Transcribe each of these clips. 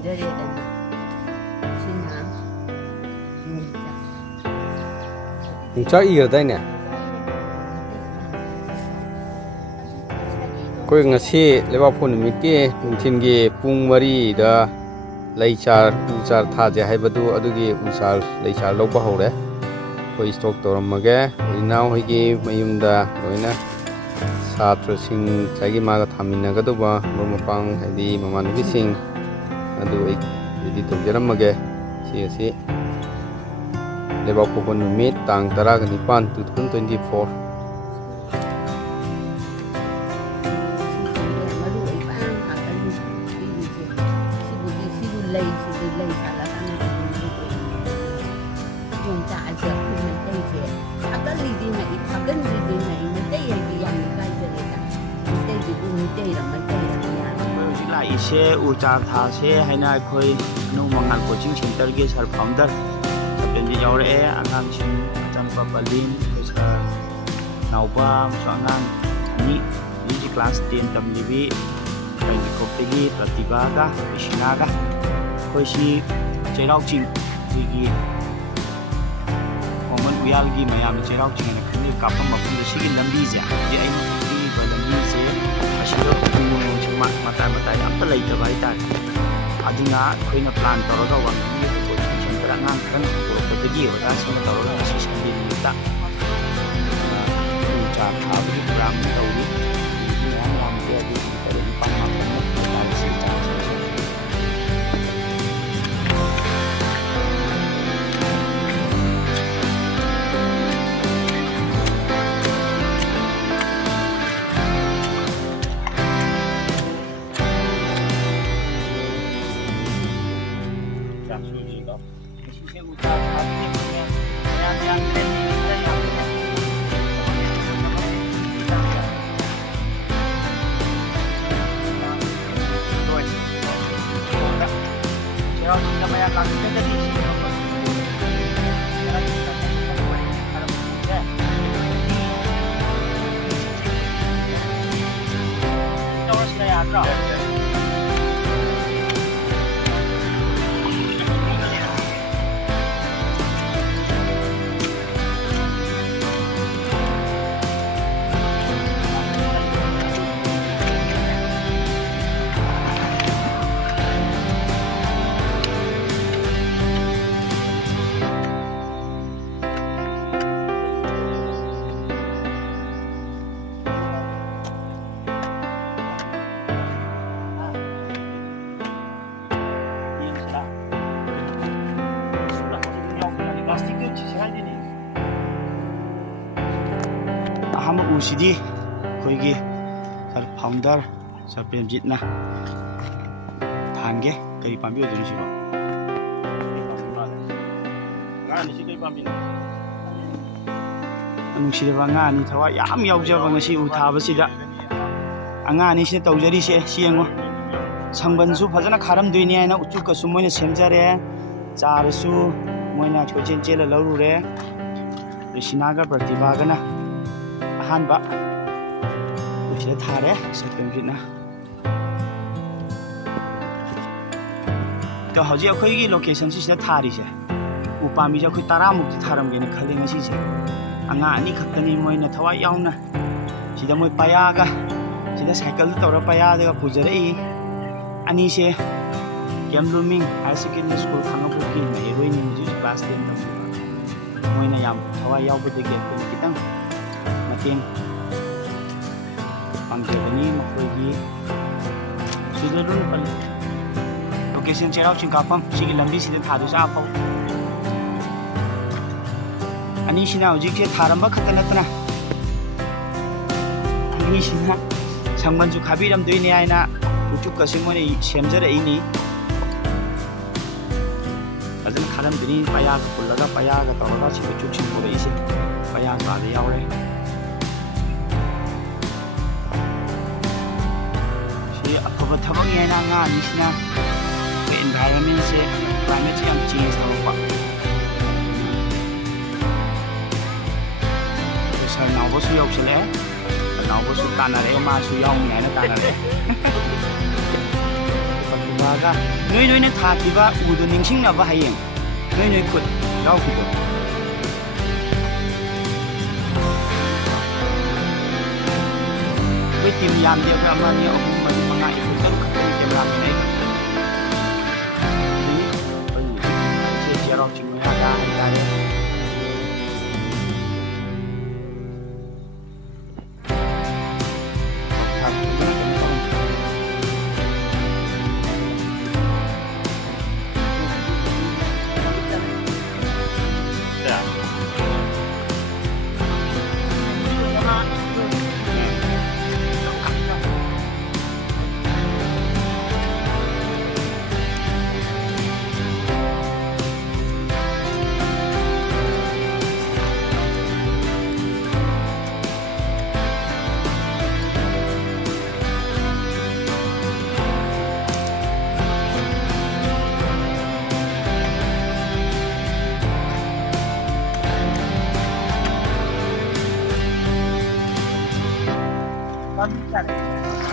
ꯁꯦꯝꯖꯔꯦꯗꯅ ꯁꯤꯅ ꯌꯣꯡꯆꯥꯛ ꯏꯒ꯭ꯔꯗꯥꯏꯅꯦ? ꯑꯩꯈꯣꯏ ꯉꯁꯤ ꯂꯩꯕꯥꯛꯄꯣꯛꯄ ꯅꯨꯃꯤꯠꯀꯤ ꯅꯨꯡꯊꯤꯟꯒꯤ ꯄꯨꯡ 4ꯗ ꯂꯩ ꯆꯥꯔ ꯎ ꯆꯥꯔ ꯊꯥꯖꯦ ꯍꯥꯏꯕꯗꯨ ꯑꯗꯨꯒꯤ ꯎ ꯆꯥꯔ ꯂꯩ ꯆꯥꯔ ꯂꯧꯕ ꯍꯧꯔꯦ꯫ ꯑꯩꯈꯣꯏ ꯁ꯭ꯇꯣꯛ ꯇꯧꯔꯝꯃꯒꯦ ꯏꯅꯥꯎ ꯍꯣꯏꯒꯤ ꯃꯌꯨꯝꯗ ꯂꯣꯏꯅ ꯁꯥꯇ꯭ꯔꯁꯤꯡ ꯉꯁꯥꯏꯒꯤ ꯃꯥꯒ ꯊꯥꯃꯤꯟꯅꯒꯗꯧꯕ ꯃꯔꯨꯞ ꯃꯄꯥꯡ ꯍꯥꯏꯗꯤ ꯃꯃꯥꯟꯅꯕꯤꯁꯤꯡ ꯑꯗꯨ ꯑꯩ ꯔꯦꯗꯤ ꯇꯧꯖꯔꯝꯃꯒꯦ꯫ ꯁꯤ ꯑꯁꯤ ꯂꯩꯕꯥꯛꯄꯣꯛꯄ ꯅꯨꯃꯤꯠ ꯇꯥꯡ 19, 2024 ꯂꯩꯁꯤꯗꯤ ꯂꯩ ꯁꯥꯠꯂꯀꯥꯟꯗ ꯌꯣꯡꯆꯥꯛ ꯍꯥꯏꯁꯦ ꯑꯩꯈꯣꯏ ꯃꯩꯇꯩꯁꯦ ꯊꯥꯒꯠꯂꯤꯗꯤꯅ ꯊꯥꯒꯠꯂꯤꯗꯤꯅ ꯃꯩꯇꯩ ꯍꯥꯏꯗꯤ ꯌꯥꯝ ꯏꯀꯥꯏꯖꯔꯦꯗ ꯃꯩꯇꯩꯗꯨꯕꯨ ꯃꯩꯇꯩꯔ ꯌꯥꯝ ꯍꯧꯖꯤꯛ ꯂꯥꯛꯏꯁꯦ ꯎ ꯆꯥꯔ ꯊꯥꯁꯦ ꯍꯥꯏꯅ ꯑꯩꯈꯣꯏ ꯑꯅꯧ ꯃꯉꯥꯜ ꯀꯣꯆꯤꯡ ꯁꯦꯟꯇꯔꯒꯤ ꯁꯔ ꯐꯥꯎꯟꯗꯔ ꯁꯔꯄꯦꯟꯖꯤꯠ ꯌꯥꯎꯔꯛꯑꯦ꯫ ꯑꯉꯥꯡꯁꯤꯡ ꯃꯆꯥꯅꯨꯄꯥ ꯄꯂꯤꯟ, ꯑꯩꯈꯣꯏ ꯁꯔ ꯅꯥꯎꯕ ꯑꯃꯁꯨꯡ ꯑꯉꯥꯡ ꯑꯅꯤ ꯍꯧꯖꯤꯛ ꯀ꯭ꯂꯥꯁ 10 ꯇꯝꯂꯤꯕꯤ ꯀꯩꯕꯤꯈꯣꯛꯇꯒꯤ ꯄ꯭ꯔꯇꯤꯚꯥꯒ ꯔꯤꯁꯤꯅꯥꯒ ꯑꯩꯈꯣꯏꯁꯤ ꯆꯩꯔꯥꯎ ꯆꯤꯡ ꯑꯩꯈꯣꯏꯒꯤ ꯈꯣꯡꯃꯟ ꯎꯌꯥꯜꯒꯤ ꯃꯌꯥꯝꯅ ꯆꯩꯔꯥꯎ ꯆꯤꯡ ꯍꯥꯏꯅ ꯈꯪꯅꯩ ꯀꯥꯞꯐꯝ ꯃꯐꯝꯗ ꯁꯤꯒꯤ ꯂꯝꯕꯤꯁꯦ ꯍꯧꯖꯤꯛ ꯑꯩꯅ ꯄꯤꯔꯤꯕ ꯂꯝꯕꯤꯁꯦ ꯑꯁꯤꯗ ꯎ ꯃꯇꯥꯏ ꯑꯝꯇ ꯂꯩꯇꯕ ꯍꯥꯏꯇꯥꯔꯦ꯫ ꯑꯗꯨꯅ ꯑꯩꯈꯣꯏꯅ ꯄ꯭ꯂꯥꯟ ꯇꯧꯔꯒ ꯋꯥꯡꯈꯠꯒꯤ ꯀꯣꯆꯤꯡ ꯁꯦꯟꯇꯔ ꯑꯉꯥꯡ ꯈꯔꯅ ꯍꯧꯗꯣꯔꯛꯄꯗꯒꯤ ꯑꯣꯖꯥꯁꯤꯡꯅ ꯇꯧꯔꯒ ꯉꯁꯤ ꯁꯟꯗꯦ ꯅꯨꯃꯤꯠꯇ ꯎ ꯆꯥꯔ ꯊꯥꯕꯒꯤ ꯄ꯭ꯔꯣꯒ꯭ꯔꯥꯝ ꯇꯧꯔꯤ꯫ ꯃꯌꯥꯝ ꯌꯥꯝꯗꯦ ꯑꯗꯨ 9-10 ꯑꯍꯥꯟꯕ ꯎꯁꯤꯗꯤ ꯑꯩꯈꯣꯏꯒꯤ ꯁꯔ ꯐꯥꯎꯟꯗꯔ ꯁꯔꯄꯦꯟꯖꯤꯠꯅ ꯊꯥꯟꯒꯦ꯫ ꯀꯔꯤ ꯄꯥꯝꯕꯤ ꯑꯣꯏꯗꯣꯏꯅꯣ ꯁꯤꯕꯣ? ꯅꯨꯡꯁꯤꯔꯕ ꯑꯉꯥꯡ ꯑꯅꯤ ꯊꯋꯥꯏ ꯌꯥꯝ ꯌꯥꯎꯖꯕ ꯉꯁꯤ ꯎ ꯊꯥꯕꯁꯤꯗ ꯑꯉꯥꯡ ꯑꯅꯤꯁꯤꯅ ꯇꯧꯖꯔꯤꯁꯦ ꯁꯤ ꯌꯦꯡꯉꯣ꯫ ꯁꯪꯕꯟꯁꯨ ꯐꯖꯅ ꯈꯥꯔꯝꯗꯣꯏꯅꯤ ꯍꯥꯏꯅ ꯎꯆꯨꯛꯀꯁꯨ ꯃꯣꯏꯅ ꯁꯦꯝꯖꯔꯦ꯫ ꯆꯥꯔꯁꯨ ꯃꯣꯏꯅ ꯀꯣꯏꯆꯦꯟ ꯆꯦꯜꯂ ꯂꯧꯔꯨꯔꯦ꯫ ꯔꯤꯁꯤꯅꯥꯒ ꯄ꯭ꯔꯇꯤꯚꯥꯒꯅ ꯑꯍꯥꯟꯕ ꯎꯁꯤꯗ ꯊꯥꯔꯦ ꯁꯔꯄꯦꯟꯖꯤꯠꯅ꯫ ꯍꯧꯖꯤꯛ ꯑꯩꯈꯣꯏꯒꯤ ꯂꯣꯀꯦꯁꯟꯁꯤ ꯁꯤꯗ ꯊꯥꯔꯤꯁꯦ ꯎ ꯄꯥꯝꯕꯤꯁꯦ ꯑꯩꯈꯣꯏ 10ꯃꯨꯛꯇꯤ ꯊꯥꯔꯝꯒꯦꯅ ꯈꯜꯂꯤ ꯉꯁꯤꯁꯦ꯫ ꯑꯉꯥꯡ ꯑꯅꯤ ꯈꯛꯇꯅꯤ ꯃꯣꯏꯅ ꯊꯋꯥꯏ ꯌꯥꯎꯅ ꯁꯤꯗ ꯃꯣꯏ ꯄꯌꯥꯒ ꯁꯤꯗ ꯁꯥꯏꯀꯜꯗ ꯇꯧꯔ ꯄꯌꯥꯗꯒ ꯄꯨꯖꯔꯛꯏ꯫ ꯑꯅꯤꯁꯦ ꯀꯦꯝꯂꯨꯃꯤꯡ ꯍꯥꯌꯔ ꯁꯦꯀꯦꯟꯗꯔꯤ ꯁ꯭ꯀꯨꯜ ꯈꯥꯡꯉꯕꯣꯛꯀꯤ ꯃꯍꯩꯔꯣꯏꯅꯤ ꯍꯧꯖꯤꯛ ꯀ꯭ꯂꯥꯁ 10 ꯇꯝꯕꯤꯕ꯫ ꯃꯣꯏꯅ ꯌꯥꯝ ꯊꯋꯥꯏ ꯌꯥꯎꯕꯗꯒꯤ ꯑꯩꯈꯣꯏꯅ ꯈꯤꯇꯪ ꯃꯇꯦꯡ ꯄꯥꯡꯖꯕꯅꯤ ꯃꯈꯣꯏꯒꯤ ꯁꯤꯗ ꯂꯣꯏꯅ ꯄꯜꯂꯤ꯫ ꯂꯣꯀꯦꯁꯟ ꯆꯩꯔꯥꯎ ꯆꯤꯡ ꯀꯥꯞꯐꯝ ꯁꯤꯒꯤ ꯂꯝꯕꯤꯁꯤꯗ ꯊꯥꯗꯣꯏꯁꯦ ꯑꯐꯥꯎ ꯑꯅꯤꯁꯤꯅ ꯍꯧꯖꯤꯛꯁꯦ ꯊꯥꯔꯝꯕ ꯈꯛꯇ ꯅꯠꯇꯅ ꯑꯅꯤꯁꯤꯅ ꯁꯪꯕꯟꯁꯨ ꯈꯥꯕꯤꯔꯝꯗꯣꯏꯅꯦ ꯍꯥꯏꯅ ꯎꯆꯨꯛꯀꯁꯤ ꯃꯣꯏꯅ ꯁꯦꯝꯖꯔꯛꯏꯅꯤ꯫ ꯐꯖꯅ ꯈꯥꯔꯝꯗꯣꯏꯅꯤ ꯄꯌꯥꯒ ꯄꯨꯜꯂꯒ ꯄꯌꯥꯒ ꯇꯧꯔꯒ ꯁꯤ ꯎꯆꯨꯛꯁꯤꯡ ꯄꯨꯔꯛꯏꯁꯦ ꯄꯌꯥ ꯀꯥꯗ ꯌꯥꯎꯔꯦ꯫ ꯁꯤ ꯑꯐꯕ ꯊꯕꯛꯅꯤ ꯍꯥꯏꯅ ꯑꯉꯥꯡ ꯑꯅꯤꯁꯤꯅ ꯑꯩꯈꯣꯏ ꯏꯟꯚꯥꯏꯔꯣꯟꯃꯦꯟꯁꯦ ꯀ꯭ꯂꯥꯏꯃꯦꯠꯁꯦ ꯌꯥꯝ ꯆꯦꯟꯖ ꯇꯧꯔꯛꯄ ꯁꯔ ꯅꯥꯎꯕꯁꯨ ꯌꯧꯁꯤꯜꯂꯛꯑꯦ꯫ ꯅꯥꯎꯕꯁꯨ ꯇꯥꯟꯅꯔꯛꯑꯦ ꯃꯥꯁꯨ ꯌꯥꯎꯅꯤ ꯍꯥꯏꯅ ꯇꯥꯟꯅꯔꯛꯑꯦ꯫ ꯊꯝꯃꯒ ꯅꯣꯏꯅ ꯊꯥꯈꯤꯕ ꯎꯗꯣ ꯅꯤꯡꯁꯤꯡꯅꯕ ꯍꯌꯦꯡ ꯅꯣꯏ ꯈꯨꯠ ꯌꯥꯎꯈꯤꯗꯣ ꯑꯩꯈꯣꯏ ꯇꯤꯝ ꯌꯥꯝꯗꯦ ꯑꯩꯈꯣꯏ 1 2 3 4 5 ꯑꯩꯈꯣꯏ 6 ꯈꯛꯇꯅꯤ ꯀꯦꯃꯦꯔꯥꯃꯦꯟ ꯑꯩꯒ ꯑꯩꯈꯣꯏ ꯆꯦꯔꯥꯎ ꯆꯤꯡ ꯃꯌꯥꯗ ꯍꯥꯏꯇꯥꯔꯦ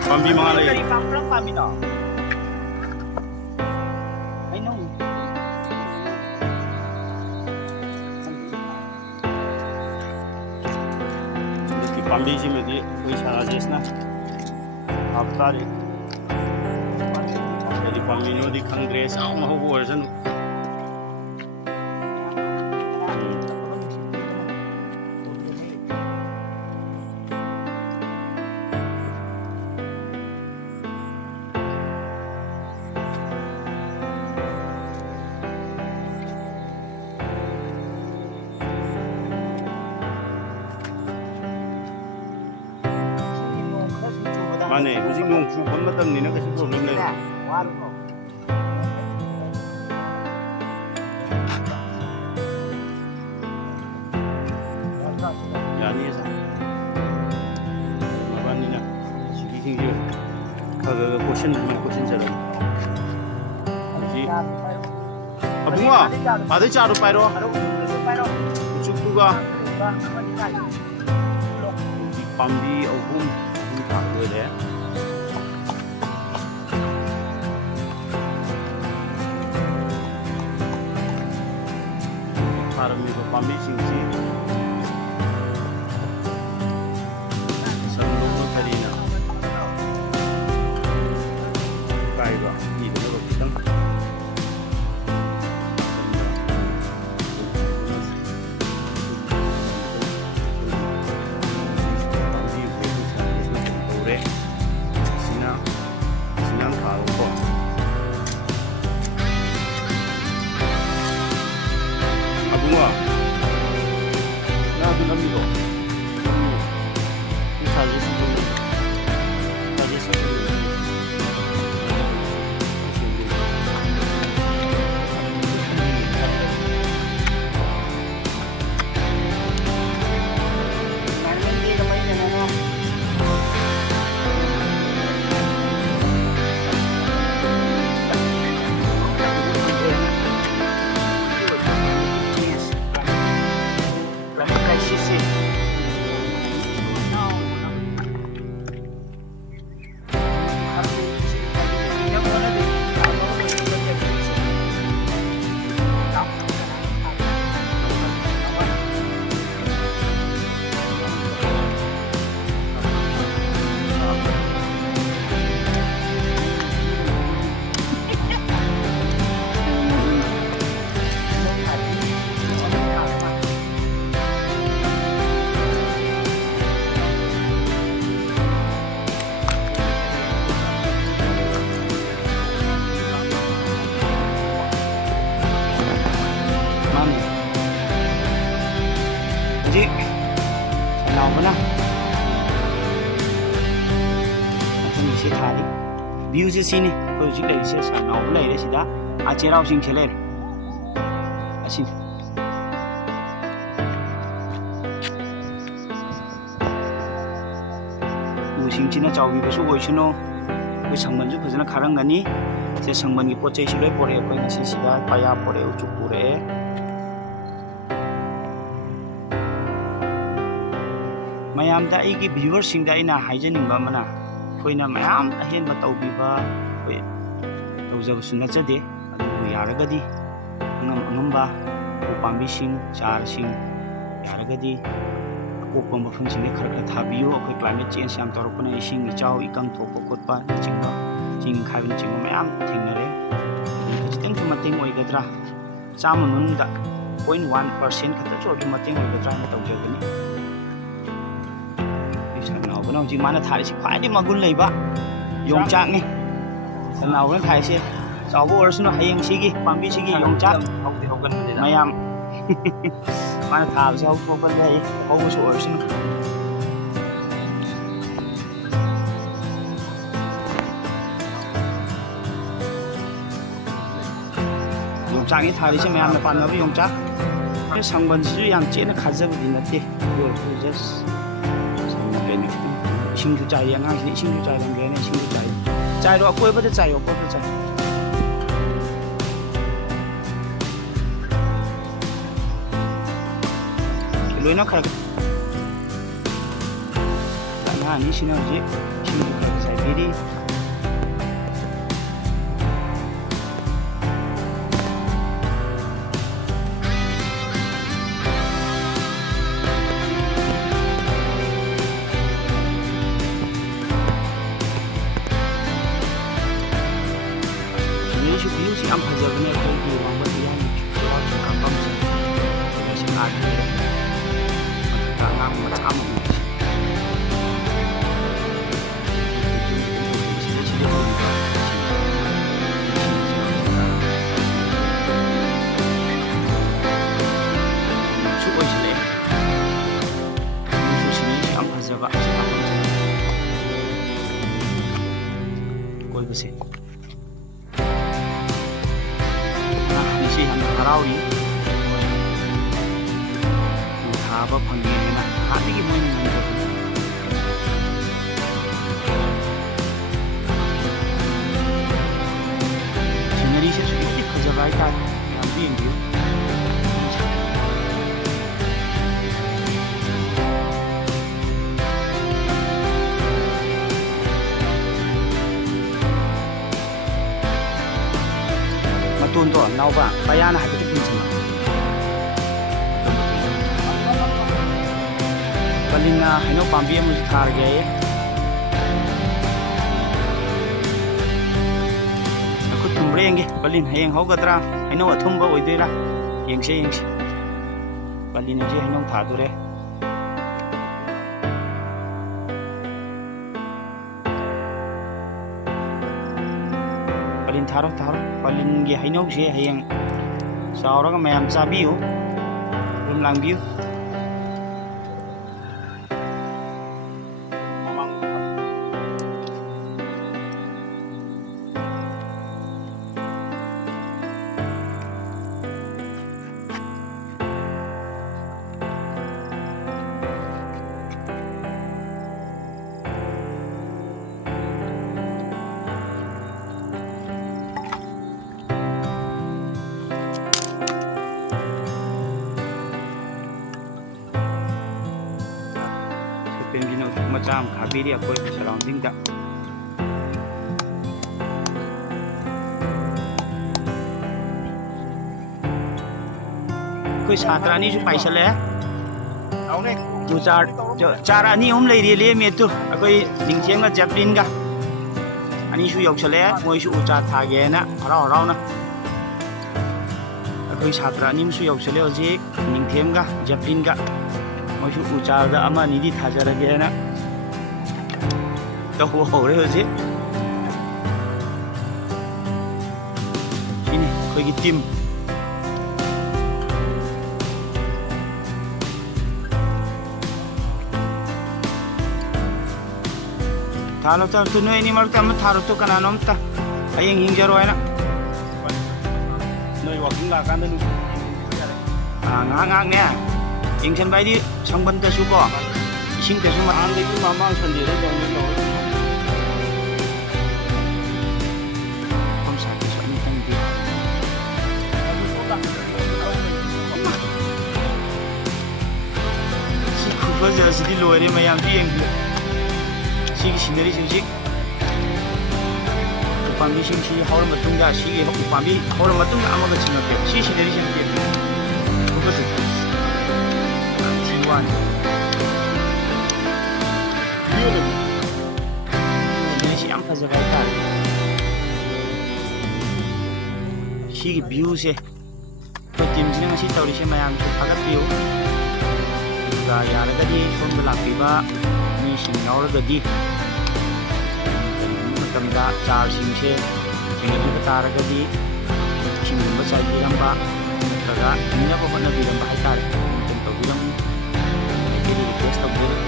ꯄꯥꯝꯕꯤ ꯃꯉꯥ ꯂꯩ ꯀꯔꯤ ꯄꯥꯝꯕꯤꯅꯣ ꯑꯩꯅ ꯄꯥꯝꯕꯤꯁꯤꯃꯗꯤ ꯑꯩꯈꯣꯏ ꯁꯥꯔꯥꯖꯦꯁꯅ ꯍꯥꯞ ꯇꯥꯔꯦ ꯀꯔꯤ ꯄꯥꯝꯕꯤꯅꯣꯗꯤ ꯈꯪꯗ꯭ꯔꯦ ꯆꯥꯎꯅ ꯍꯧꯕ ꯑꯣꯏꯔꯁꯅꯨ ꯃꯥꯅꯦ ꯍꯧꯖꯤꯛ ꯅꯣꯡ ꯆꯨꯕ ꯃꯇꯝꯅꯤꯅ ꯀꯩꯁꯨ ꯄ꯭ꯔꯣꯕ꯭ꯂꯦꯝ ꯂꯩ ꯌꯥꯅꯤꯌꯦ ꯁꯥꯔ ꯃꯕꯥꯅꯤꯅ ꯁꯤꯒꯤꯁꯤꯡꯁꯦ ꯈꯔ ꯈꯔ ꯀꯣꯏꯁꯤꯟꯖꯔꯅꯤ ꯍꯧꯖꯤꯛ ꯑꯕꯨꯡꯉꯣ ꯑꯗꯩ ꯆꯥꯔꯣ ꯄꯥꯏꯔꯣ ꯎꯆꯨꯛꯇꯨꯒ ꯄꯥꯝꯕꯤ ꯑꯍꯨꯝ ꯂꯣꯏꯔꯦ ꯊꯥꯔꯝꯃꯤꯕ ꯄꯥꯝꯕꯤꯁꯤꯡꯁꯤ ꯁꯟꯗꯣꯛꯅ ꯀꯔꯤꯅ ꯀꯥꯏꯕ ꯏꯗꯅꯕ ꯈꯤꯇꯪ hꯧꯖꯤꯛ ꯁꯟꯅꯥꯎꯕꯅ ꯃꯐꯝꯁꯤ ꯊꯥꯔꯤ ꯚ꯭ꯌꯨꯁꯦ ꯁꯤꯅꯤ ꯑꯩꯈꯣꯏ ꯍꯧꯖꯤꯛ ꯂꯩꯔꯤꯁꯦ ꯁꯟꯅꯥꯎꯕ ꯂꯩꯔꯦ ꯁꯤꯗ ꯆꯩꯔꯥꯎ ꯆꯤꯡꯁꯦ ꯂꯩꯔꯦ ꯑꯁꯤꯅꯤ ꯎꯁꯤꯡꯁꯤꯅ ꯆꯥꯎꯕꯤꯕꯁꯨ ꯑꯣꯏꯁꯅꯨ ꯑꯩꯈꯣꯏ ꯁꯪꯕꯟꯁꯨ ꯐꯖꯅ ꯈꯥꯔꯝꯒꯅꯤ ꯁꯤ ꯁꯪꯕꯟꯒꯤ ꯄꯣꯠ ꯆꯩꯁꯨ ꯂꯣꯏ ꯄꯣꯔꯛꯑꯦ ꯑꯩꯈꯣꯏ ꯉꯁꯤ ꯁꯤꯗ ꯄꯥꯌꯥ ꯄꯣꯔꯛꯑꯦ ꯎꯆꯨꯛ ꯄꯣꯔꯛꯑꯦ ꯃꯌꯥꯝꯗ ꯑꯩꯒꯤ ꯚ꯭ꯌꯨꯋꯔꯁꯤꯡꯗ ꯑꯩꯅ ꯍꯥꯏꯖꯅꯤꯡꯕ ꯑꯃꯅ ꯑꯩꯈꯣꯏꯅ ꯃꯌꯥꯝ ꯑꯍꯦꯟꯕ ꯇꯧꯕꯤꯕ ꯑꯩꯈꯣꯏ ꯇꯧꯖꯕꯁꯨ ꯅꯠꯆꯗꯦ ꯑꯗꯨꯕꯨ ꯌꯥꯔꯒꯗꯤ ꯑꯉꯝ ꯑꯉꯝꯕ ꯎ ꯄꯥꯝꯕꯤꯁꯤꯡ ꯆꯥꯔꯁꯤꯡ ꯌꯥꯔꯒꯗꯤ ꯑꯀꯣꯞꯄ ꯃꯐꯝꯁꯤꯡꯗ ꯈꯔ ꯈꯔ ꯊꯥꯕꯤꯌꯨ ꯑꯩꯈꯣꯏ ꯀ꯭ꯂꯥꯏꯃꯦꯠ ꯆꯦꯟꯖ ꯌꯥꯝ ꯇꯧꯔꯛꯄꯅ ꯏꯁꯤꯡ ꯏꯆꯥꯎ ꯏꯀꯪ ꯊꯣꯛꯄ ꯈꯣꯠꯄ ꯅꯆꯤꯡꯕ ꯆꯤꯡ ꯈꯥꯏꯕꯅꯆꯤꯡꯕ ꯃꯌꯥꯝ ꯊꯦꯡꯅꯔꯦ ꯑꯗꯨꯅ ꯈꯖꯤꯛꯇꯪꯁꯨ ꯃꯇꯦꯡ ꯑꯣꯏꯒꯗ꯭ꯔꯥ ꯆꯥꯝꯃ ꯃꯅꯨꯡꯗ 0.1% ꯈꯛꯇꯁꯨ ꯑꯗꯨꯝ ꯃꯇꯦꯡ ꯑꯣꯏꯒꯗ꯭ꯔꯥ ꯍꯥꯏꯅ ꯇꯧꯖꯒꯅꯤ ꯁꯟꯅꯥꯎꯕꯅ ꯍꯧꯖꯤꯛ ꯃꯥꯅ ꯊꯥꯔꯤꯁꯤ ꯈ꯭ꯋꯥꯏꯗꯒꯤ ꯃꯒꯨꯟ ꯂꯩꯕ ꯌꯣꯡꯆꯥꯛꯅꯤ ꯁꯟꯅꯥꯎꯕꯅ ꯊꯥꯔꯤꯁꯦ ꯆꯥꯎꯕ ꯑꯣꯏꯔꯁꯅꯨ ꯍꯌꯦꯡ ꯁꯤꯒꯤ ꯄꯥꯝꯕꯤꯁꯤꯒꯤ ꯌꯣꯡꯆꯥꯛ ꯃꯌꯥꯝ mana thảo sao không phân đây không có sủa xin dùng trang cái thảo đi xem em là bạn nó với dùng chắc cái sang bên dưới em chế nó khá dễ bị nó tê rồi just cái này xin chú chạy anh ai xin chú chạy làm cái này xin chú chạy đó quay bắt chạy lối nó khá là anh xin nào chứ xin giải phí đi nếu chú biết chị ăn phải giờ này tôi thì bằng bất kỳ anh cho cảm ơn chị xin lại ngang mà đã một chút ơi chị đấy chút xíu chị ăn phải giờ vậy coi cái gì đi chị ăn rau đi thả phần này nè thả cái mông này scenery sẽ suy nghĩ khởi ra ta làm gì nhiều mà tuôn tỏ nào và bayar na hati pun sama Balina hino pambi mu thar ge aku tumbrenge balin hayeng hogadra hino athumba oidira yengse balin je hino thadure balin tharo balin ge hino je hayeng sauraga mayam chabiu rum langbiu macam khabiri aku di surrounding tak koi satra ni ju paisa le tu chara ni lei le me tu akoi ningcheng ga japlin ga ani su yok chale moi su ucha tha ge na rau na akoi satra ni su yok chale oji ningthem ga japlin ga moi su ucha da ama ni di tha jara ge na đâu hồ đấy chứ ini khơi cái tim thà nó tu nuôi ni mà tao thà tu cái nào nó ta hay hình giờ rồi nè nuôi hoặc cũng là cái đó ngang nè hình chân bay đi sang bên ta xuống cỏ xin cái số mà ăn đấy cũng mà mang phần gì đấy cho nó nổi không sao cái số này tăng tiền xin không bao giờ xin đi lùi đi mà làm tiền xin cái scenery xin ꯎꯄꯥꯝꯕꯤꯁꯤꯡꯁꯤ ꯍꯧꯔ ꯃꯇꯨꯡꯗ ꯁꯤꯒꯤ ꯎꯄꯥꯝꯕꯤ ꯍꯧꯔ ꯃꯇꯨꯡꯗ ꯑꯃꯒ ꯆꯤꯡꯉꯛꯀꯦꯕ ꯁꯤ ꯁꯤꯅꯔꯤꯁꯤ ꯑꯃ focus ꯁꯤ ꯋꯥꯅꯤ ꯁꯤ ꯌꯥꯝ ꯐꯖꯕ ꯍꯥꯏꯇꯥꯔꯦ ꯁꯤꯒꯤ ꯚ꯭ꯌꯨꯁꯦ ꯑꯩꯈꯣꯏ ꯇꯤꯝꯁꯤꯅ ꯉꯁꯤ ꯇꯧꯔꯤꯁꯦ ꯃꯌꯥꯝꯁꯨ ꯊꯥꯒꯠꯄꯤꯌꯨ ꯑꯗꯨꯒ ꯌꯥꯔꯒꯗꯤ ꯁꯣꯝꯗ ꯂꯥꯛꯄꯤꯕ ꯃꯤꯁꯤꯡ ꯌꯥꯎꯔꯒꯗꯤ ꯃꯇꯝꯗ ꯆꯥꯔꯁꯤꯡꯁꯦ ꯊꯦꯡꯅꯕꯤꯕ ꯇꯥꯔꯒꯗꯤ ꯏꯁꯤꯡꯒꯨꯝꯕ ꯆꯥꯏꯕꯤꯔꯝꯕ ꯅꯠꯇ꯭ꯔꯒ ꯍꯤꯡꯅꯕ ꯍꯣꯠꯅꯕꯤꯔꯝꯕ ꯍꯥꯏꯇꯥꯔꯦ ꯃꯇꯦꯡ ꯇꯧꯕꯤꯔꯝꯃꯨ ꯑꯩꯒꯤ ꯔꯤꯀ꯭ꯋꯦꯁ ꯇꯧꯕꯤꯔꯝꯃꯨ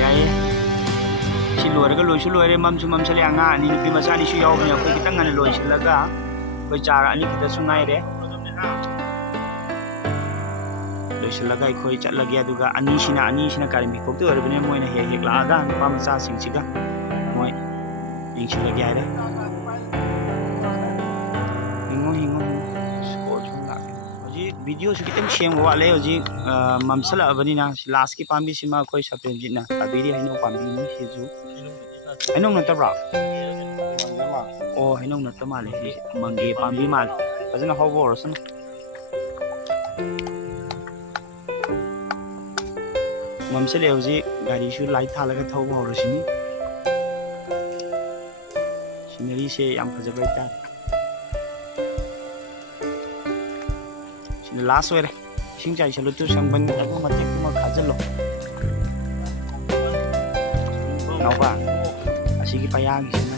ꯌꯥꯏꯌꯦ ꯁꯤ ꯂꯣꯏꯔꯒ ꯂꯣꯏꯁꯨ ꯂꯣꯏꯔꯦ ꯃꯝꯁꯨ ꯃꯝꯁꯜꯂꯦ ꯑꯉꯥꯡ ꯑꯅꯤ ꯅꯨꯄꯤ ꯃꯆꯥ ꯑꯅꯤꯁꯨ ꯌꯥꯎꯕꯅꯦ ꯑꯩꯈꯣꯏ ꯈꯤꯇꯪ ꯉꯟꯅ ꯂꯣꯏꯁꯤꯜꯂꯒ ꯑꯩꯈꯣꯏ ꯆꯥꯔ ꯑꯅꯤ ꯈꯛꯇꯁꯨ ꯉꯥꯏꯔꯦ ꯂꯣꯏꯁꯤꯜꯂꯒ ꯑꯩꯈꯣꯏ ꯆꯠꯂꯒꯦ ꯑꯗꯨꯒ ꯑꯅꯤꯁꯤꯅ ꯀꯥꯔꯦꯝꯕꯤ ꯈꯣꯛꯇ ꯑꯣꯏꯔꯕꯅꯤꯅ ꯃꯣꯏꯅ ꯍꯦꯛ ꯍꯦꯛ ꯂꯥꯛꯑꯒ ꯅꯨꯄꯥ ꯃꯆꯥꯁꯤꯡꯁꯤꯒ ꯃꯣꯏ ꯌꯦꯡꯁꯤꯜꯂꯒꯦ ꯍꯥꯏꯔꯦ ꯍꯤꯡꯉꯣ ꯍꯧꯖꯤꯛ ꯚꯤꯗꯤꯑꯣꯁꯨ ꯈꯤꯇꯪ ꯁꯦꯝꯕ ꯋꯥꯠꯂꯦ ꯍꯧꯖꯤꯛ ꯃꯝꯁꯜꯂꯛꯑꯕꯅꯤꯅ ꯂꯥꯁꯀꯤ ꯄꯥꯝꯕꯤꯁꯤꯃ ꯑꯩꯈꯣꯏ ꯁꯄ꯭ꯔꯦꯝꯖꯤꯠꯅ ꯊꯥꯕꯤꯔꯤ ꯍꯩꯅꯧ ꯄꯥꯝꯕꯤꯅꯤ ꯁꯤꯁꯨ ꯍꯩꯅꯧ ꯅꯠꯇꯕ꯭ꯔꯥ ꯑꯣ ꯍꯩꯅꯧ ꯅꯠꯇ ꯃꯥꯜꯂꯦ ꯁꯤꯁꯦ ꯃꯪꯒꯦ ꯄꯥꯝꯕꯤ ꯃꯥꯜꯂꯦ ꯐꯖꯅ ꯍꯧꯕ ꯑꯣꯏꯔꯁꯅꯨ ꯃꯝꯁꯜꯂꯦ ꯍꯧꯖꯤꯛ ꯒꯥꯔꯤꯁꯨ ꯂꯥꯏꯠ ꯊꯥꯜꯂꯒ ꯊꯧꯕ ꯍꯧꯔꯁꯤꯅꯤ ꯁꯤꯅꯔꯤꯁꯦ ꯌꯥꯝ ꯐꯖꯕ ꯍꯥꯏꯇꯥꯔꯦ ꯁꯤꯅ ꯂꯥꯁ ꯑꯣꯏꯔꯦ ꯏꯁꯤꯡ ꯆꯥꯏꯁꯜꯂꯨ ꯁꯪꯕꯟ ꯑꯗꯨ ꯃꯇꯦꯛꯇꯨꯃ ꯈꯥꯖꯤꯜꯂꯣ ꯅꯥꯎꯕ ꯑꯁꯤꯒꯤ ꯄꯌꯥꯒꯤꯁꯤꯅ